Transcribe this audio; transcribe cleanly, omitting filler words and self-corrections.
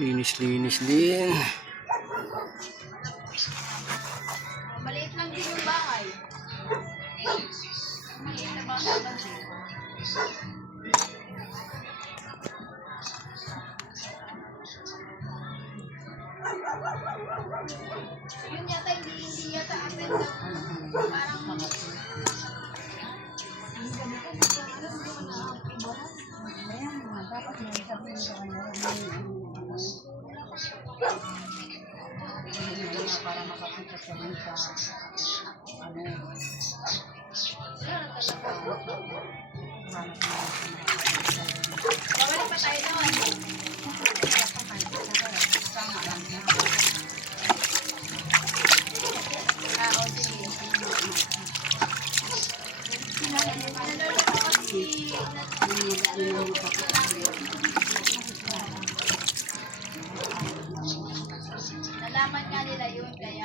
Linis-linis din. Maliit lang din yung bahay. Maliit na bahay lang din. Yun yata, hindi yata atin na parang dapat may sabihin sa kanya para makapunta sa bansa. Bawal pa tayo naman. O sige. Nalaman nga nila yun kaya